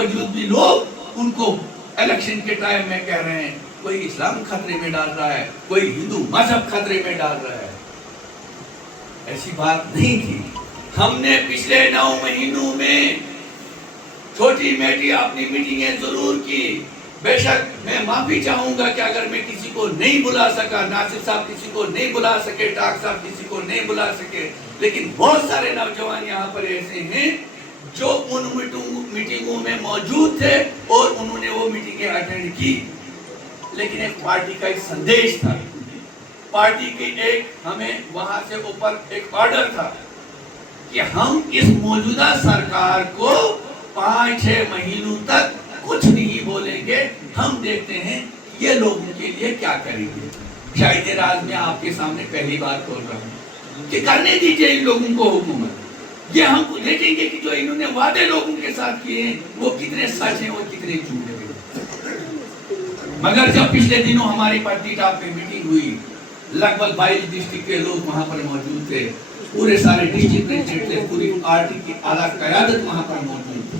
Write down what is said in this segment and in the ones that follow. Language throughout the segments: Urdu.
باوجود بھی لوگ ان کو الیکشن کے ٹائم میں کہہ رہے ہیں کوئی اسلام خطرے میں ڈال رہا ہے، کوئی ہندو مذہب خطرے میں ڈال رہا ہے۔ ایسی بات نہیں تھی۔ ہم نے پچھلے 9 مہینوں میں چھوٹی میٹی اپنی میٹنگیں ضرور کی۔ بے شک میں معافی چاہوں گا کہ اگر میں کسی کو نہیں بلا سکا، ناصر صاحب کسی کو نہیں بلا سکے، ڈاک صاحب کسی کو نہیں بلا سکے، لیکن بہت سارے نوجوان یہاں پر ایسے ہیں جو ان میٹنگوں میں موجود تھے اور انہوں نے وہ میٹنگیں اٹینڈ کی۔ لیکن ایک پارٹی کا ایک سندیش تھا، پارٹی کی ایک ہمیں وہاں سے اوپر ایک آرڈر تھا کہ ہم اس موجودہ سرکار کو 5-6 مہینوں تک کچھ نہیں بولیں گے، ہم دیکھتے ہیں یہ لوگوں کے لیے کیا کریں گے۔ شاید راز میں آپ کے سامنے پہلی بار کھول رہا ہوں کہ کرنے دیجئے ان لوگوں کو حکومت، یہ ہم کو دیکھیں گے کہ جو انہوں نے وعدے لوگوں کے ساتھ کیے ہیں وہ کتنے سچ ہیں اور کتنے جھوٹ ہیں۔ مگر جب پچھلے دنوں ہماری پٹی ٹاپ پہ میٹنگ ہوئی، لگ بھگ 22 ڈسٹرکٹ کے لوگ وہاں پر موجود تھے، پورے سارے ڈسٹرکٹ پریزیڈنٹ تھے، پوری پارٹی کی اعلیٰ قیادت وہاں پر موجود تھی۔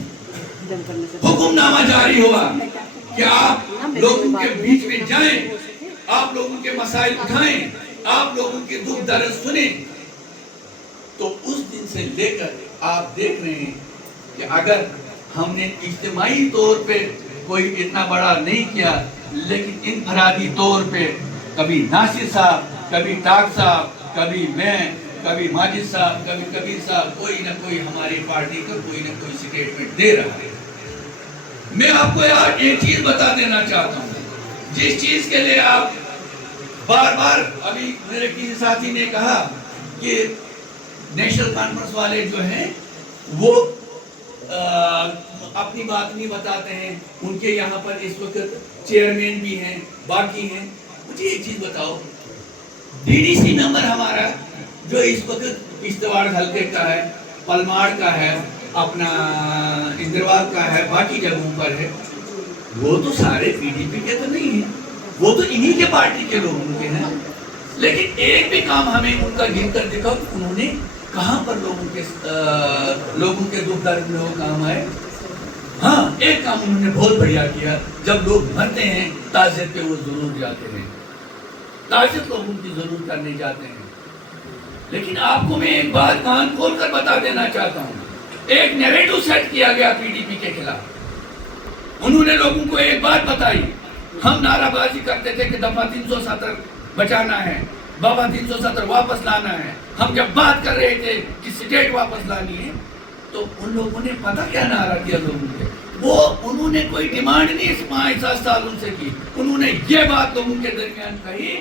حکم نامہ جاری ہوا کہ آپ لوگوں کے بیچ میں جائیں، آپ لوگوں کے مسائل اٹھائیں، آپ لوگوں کے دکھ درد سنیں۔ تو اس دن سے لے کر آپ دیکھ رہے ہیں کہ اگر ہم نے اجتماعی طور پہ کوئی اتنا بڑا نہیں کیا، لیکن انفرادی طور پہ کبھی ناصر صاحب، کبھی ٹاک صاحب، کبھی میں، کبھی ماجد صاحب، کبھی کبیر صاحب، کوئی نہ کوئی ہماری پارٹی کا کوئی نہ کوئی سٹیٹمنٹ دے رہا ہے۔ میں آپ کو یار ایک چیز بتا دینا چاہتا ہوں، جس چیز کے لیے آپ بار بار، ابھی میرے کسی ساتھی نے کہا کہ نیشنل کانفرنس والے جو ہیں وہ اپنی بات نہیں بتاتے ہیں، ان کے یہاں پر اس وقت چیئرمین بھی ہیں، باقی ہیں۔ مجھے ایک چیز بتاؤ، ڈی ڈی سی ممبر ہمارا جو اس وقت کشتواڑ حلقے کا ہے، پلماڑ کا ہے، اپنا اندروال کا ہے، باقی جگہوں پر ہے، وہ تو سارے پی ڈی پی کے تو نہیں ہیں، وہ تو انہی کے پارٹی کے لوگوں کے ہیں۔ لیکن ایک بھی کام ہمیں ان کا گن کر دکھاؤ کہ انہوں نے کہاں پر لوگوں کے دکھ درد میں وہ کام آئے۔ ہاں، ایک کام انہوں نے بہت بڑھیا کیا، جب لوگ مرتے ہیں تعزیت پہ وہ ضرور جاتے ہیں، تعزیت لوگوں کی ضرور کرنے جاتے ہیں۔ لیکن آپ کو میں ایک بات کان کھول کر بتا دینا چاہتا ہوں، ایک نیریٹو سیٹ کیا گیا پی ڈی پی کے خلاف۔ انہوں نے لوگوں کو ایک بات بتائی، ہم نعرہ بازی کرتے تھے کہ دفعہ 370 بچانا ہے، دفعہ 370 واپس لانا ہے۔ ہم جب بات کر رہے تھے کہ سٹیٹ واپس لانی ہے تو ان لوگوں نے پتہ کیا نعرہ کیا لوگوں کے، انہوں نے کوئی ڈیمانڈ نہیں اس 5-7 سالوں سے کی، انہوں نے یہ بات لوگوں کے درمیان کہی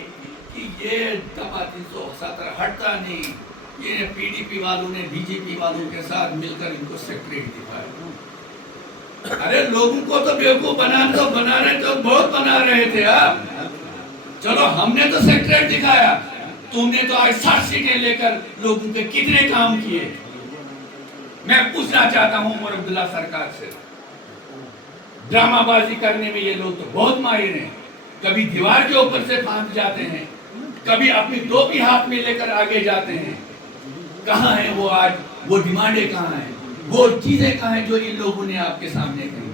کہ یہ دفعہ 370 ہٹتا نہیں، یہ پی ڈی پی والوں نے بی جے پی والوں کے ساتھ مل کر ان کو سیکریٹ دکھایا۔ ارے لوگوں کو تو بیوقوف بنا رہے تو بہت بنا رہے تھے آپ، چلو ہم نے تو سیکریٹ دکھایا، تم نے تو آج 60 سیٹیں لے کر لوگوں کے کتنے کام کیے۔ میں پوچھنا چاہتا ہوں عمر عبداللہ سرکار سے، ڈرامہ بازی کرنے میں یہ لوگ تو بہت ماہر ہیں، کبھی دیوار کے اوپر سے پھانس جاتے ہیں، کبھی اپنی ٹوپی ہاتھ میں لے کر آگے جاتے ہیں۔ کہاں ہیں وہ آج، وہ ڈیمانڈیں کہاں ہیں، وہ چیزیں کہاں ہیں جو ان لوگوں نے آپ کے سامنے کہی۔